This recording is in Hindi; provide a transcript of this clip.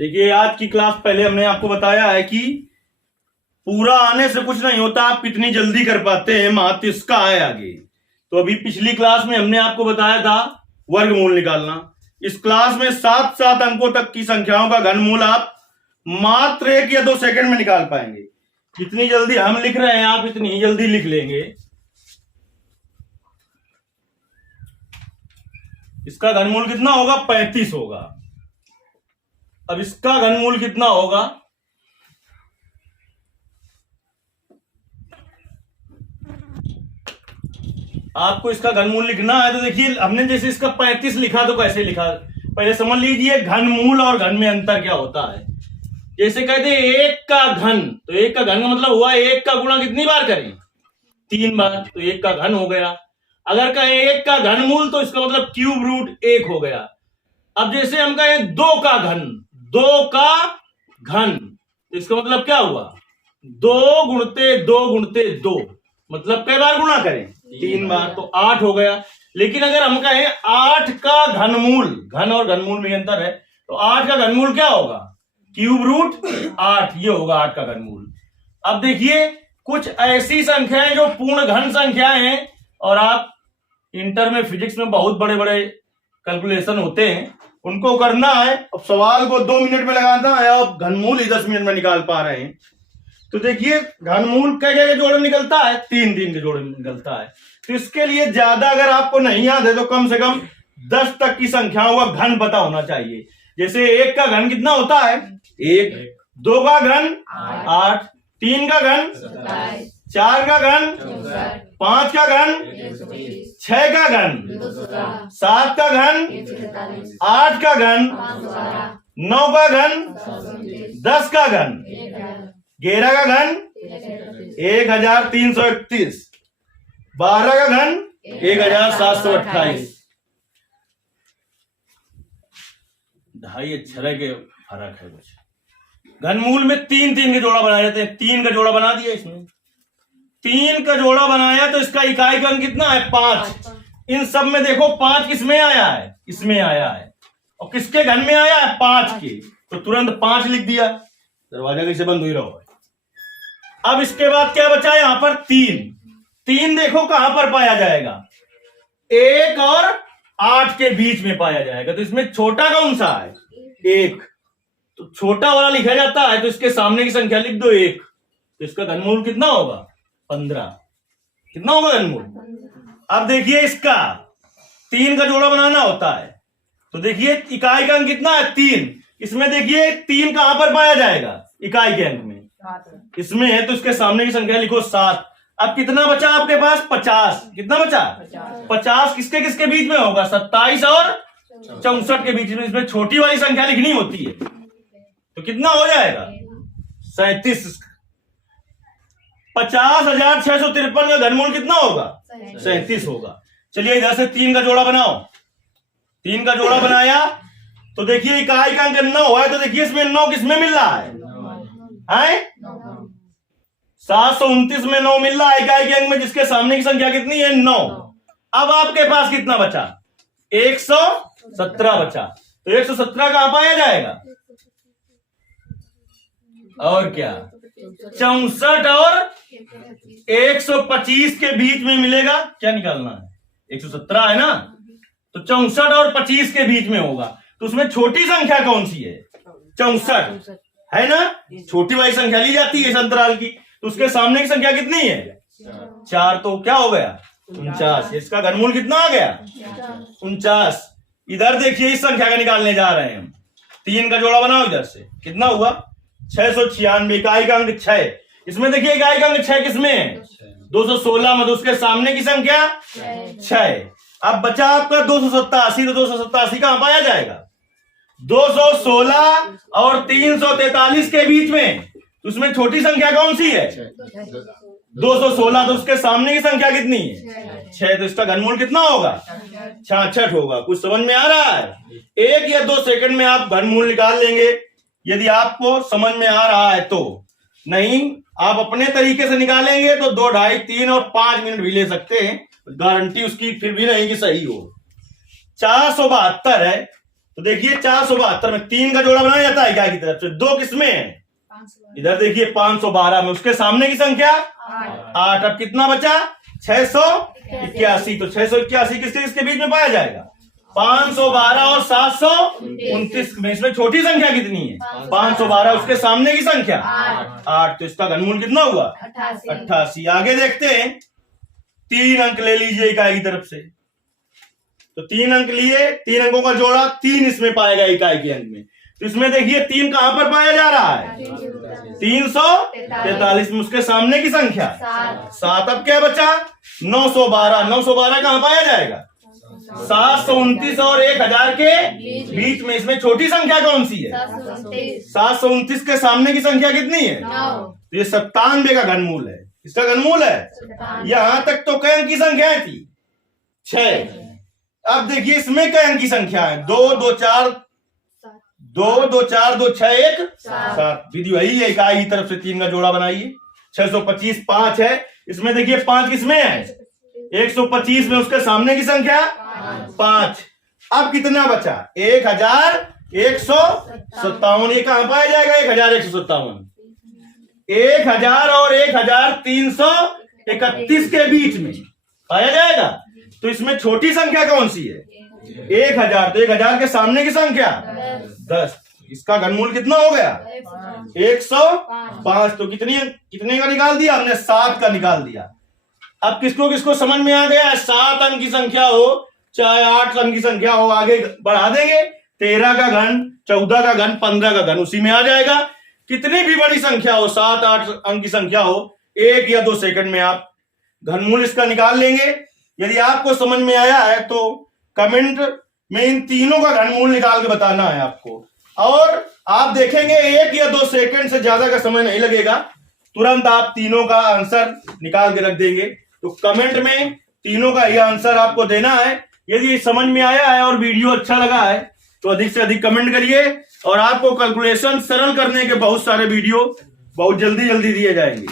देखिए आज की क्लास पहले हमने आपको बताया है कि पूरा आने से कुछ नहीं होता, आप कितनी जल्दी कर पाते हैं, महत्व इसका है आगे। तो अभी पिछली क्लास में हमने आपको बताया था वर्गमूल निकालना। इस क्लास में 7 अंकों तक की संख्याओं का घनमूल आप मात्र 1 या 2 सेकंड में निकाल पाएंगे। जितनी जल्दी हम लिख रहे हैं आप इतनी ही जल्दी लिख लेंगे। इसका घनमूल कितना होगा? 35 होगा। अब इसका घनमूल कितना होगा? आपको इसका घनमूल लिखना है तो देखिए हमने जैसे इसका 35 लिखा तो कैसे लिखा, पहले समझ लीजिए घनमूल और घन में अंतर क्या होता है। जैसे कहते हैं 1 का घन, तो 1 का घन का मतलब हुआ 1 का गुणा कितनी बार करें? 3 बार, तो 1 का घन हो गया। अगर कहें 1 का घनमूल तो इसका मतलब क्यूब रूट 1 हो गया। अब जैसे हम कहें 2 का घन, 2 का घन, तो इसका मतलब क्या हुआ? 2 गुणते 2 गुणते 2, मतलब कई बार गुणा करें? 3 बार, तो 8 हो गया। लेकिन अगर हम कहें 8 का घनमूल, घन और घनमूल में अंतर है, तो 8 का घनमूल क्या होगा? क्यूब रूट 8, ये होगा 8 का घनमूल। अब देखिए कुछ ऐसी संख्याएं जो पूर्ण घन संख्याएं हैं, और आप इंटर में फिजिक्स में बहुत बड़े बड़े कैलकुलेशन होते हैं, उनको करना है। अब सवाल को 2 मिनट में लगाना है, अब घनमूल ही 10 मिनट में निकाल पा रहे हैं। तो देखिए घनमूल क्या क्या जोड़े निकलता है? 3 के जोड़े निकलता है। तो इसके लिए ज्यादा अगर आपको नहीं याद है तो कम से कम 10 तक की संख्याओं का घन पता होना चाहिए। जैसे 1 का घन कितना होता है? 1, 2 का घन 8, 3 का घन 4 का घन 5 का घन 6 का घन 7 का घन 8 का घन 9 का घन 10 का घन 11 का घन 1331, 12 का घन 1728। ढाई अक्षर के फर्क है कुछ। घनमूल में 3 के जोड़ा बनाए जाते हैं। 3 का जोड़ा बना दिया, इसमें 3 का जोड़ा बनाया तो इसका इकाई का अंक कितना है? 5। इन सब में देखो 5 किसमें आया है? इसमें आया है। और किसके घन में आया है? 5 के, तो तुरंत 5 लिख दिया। दरवाजा कैसे बंद हुई रहो। अब इसके बाद क्या बचा यहां पर? 3 देखो कहां पर पाया जाएगा? 1 और 8 के बीच में पाया जाएगा। तो इसमें छोटा कौन सा है? 1, तो छोटा वाला लिखा जाता है, तो इसके सामने की संख्या लिख दो 1। तो इसका घनमूल कितना होगा? 15। कितना होगा घनमूल? अब देखिए इसका 3 का जोड़ा बनाना होता है, तो देखिए इकाई का अंक कितना है? 3। इसमें देखिए 3 कहां पर पाया जाएगा? इकाई के अंक में, इसमें है, तो इसके सामने की संख्या लिखो 7। अब कितना बचा आपके पास? 50। कितना बचा? 50 किसके किसके बीच में होगा? 27 और 64 के बीच में। इसमें छोटी वाली संख्या लिखनी होती है, तो कितना हो जाएगा? 37। 50,653 का घनमूल कितना होगा? 37 होगा। चलिए इधर से 3 का जोड़ा बनाओ। 3 का जोड़ा बनाया तो देखिए इकाई का अंक 9 है, तो देखिए इसमें 9 किसमें मिल रहा है? 729 में 9 मिल रहा है इकाई के अंक में, जिसके सामने की संख्या कितनी है? 9। अब आपके पास कितना बचा? 117 बचा। तो 117 कहां पाया जाएगा? और क्या? 64 और 125 के बीच में मिलेगा। क्या निकालना है? 117 है ना, तो 64 और 25 के बीच में होगा। तो उसमें छोटी संख्या कौन सी है? 64 है ना, छोटी वाली संख्या ली जाती है इस अंतराल की। तो उसके सामने की संख्या कितनी है? 4, तो क्या हो गया? 49। इसका घनमूल कितना आ गया? 49। इधर देखिए इस संख्या का निकालने जा रहे हैं हम। 3 का जोड़ा बनाओ इधर से, कितना हुआ? 696। इकाई का अंक 6। इसमें देखिए इकाई का अंक 6 किसमें है? 216 में, तो उसके सामने की संख्या 6। अब बचा आपका 287। तो 287 कहां पाया जाएगा? 216 और 343 के बीच में। तो उसमें छोटी संख्या कौन सी है? 216। तो उसके सामने की संख्या कितनी है? 6। तो इसका घनमूल कितना होगा? 66 होगा। कुछ समझ में आ रहा है? 1 या 2 सेकंड में आप घनमूल निकाल लेंगे, यदि आपको समझ में आ रहा है तो। नहीं, आप अपने तरीके से निकालेंगे तो 2, 2.5, 3 और 5 मिनट भी ले सकते हैं, गारंटी उसकी फिर भी नहीं कि सही हो। 472 है, तो देखिए 472 में 3 का जोड़ा बनाया जाता है इकाई की तरफ से। 2 किसमें है? इधर देखिए 512 में, उसके सामने की संख्या 8। अब कितना बचा? 681। तो 681 किसके किसके बीच में पाया जाएगा? 512 और 729 में। इसमें छोटी संख्या कितनी है? 512। उसके सामने की संख्या 8। तो इसका घनमूल कितना हुआ? 88। आगे देखते हैं, 3 अंक ले लीजिए इकाई की तरफ से। तो 3 अंक लिए, 3 अंकों का जोड़ा 3 इसमें पाएगा इकाई के अंक में। तो इसमें देखिए 3 कहां पर पाया जा रहा है? 343 में। उसके सामने की संख्या 7। अब क्या बचा? 912। 912 कहां पाया जाएगा? 729 और 1000 के बीच में। इसमें छोटी संख्या कौन सी है? 729 के सामने की संख्या कितनी है? तो ये 97 का घनमूल है। इसका घनमूल है। यहां तक तो कई अंक की संख्याएं थी? 6। अब देखिए इसमें कई अंक की संख्या है? 2 2 4 2 2 4 2 6 1 7। विधि वही है, इकाई की तरफ से 3 का जोड़ा बनाइए। 625 5 है। इसमें देखिए 5 किसमें है? 125 में। उसके सामने की संख्या 5। अब कितना बचा? 1157। ये कहां पाया जाएगा? 1157। 1000 और 1331 के बीच में पाया जाएगा। तो इसमें छोटी संख्या कौन सी है? 1000। तो 1000 के सामने की संख्या 10। इसका घनमूल कितना हो गया? 105। तो कितने का निकाल दिया हमने? 7 का निकाल दिया। अब किसको किसको समझ में आ गया? 7 अंक की संख्या हो चाहे 8 अंक की संख्या हो, आगे बढ़ा देंगे। 13 का घन, 14 का घन, 15 का घन उसी में आ जाएगा। कितनी भी बड़ी संख्या हो, 7 8 अंक की संख्या हो, 1 या 2 सेकंड में आप घनमूल इसका निकाल लेंगे। यदि आपको समझ में आया है तो कमेंट में इन तीनों का घनमूल निकाल के बताना है आपको। और आप देखेंगे 1 या 2 सेकंड से ज्यादा का समय नहीं लगेगा, तुरंत आप तीनों का आंसर निकाल के रख देंगे। तो कमेंट में तीनों का यह आंसर आपको देना है। यदि समझ में आया है और वीडियो अच्छा लगा है तो अधिक से अधिक कमेंट करिए, और आपको कैलकुलेशन सरल करने के बहुत सारे वीडियो बहुत जल्दी दिए जाएंगे।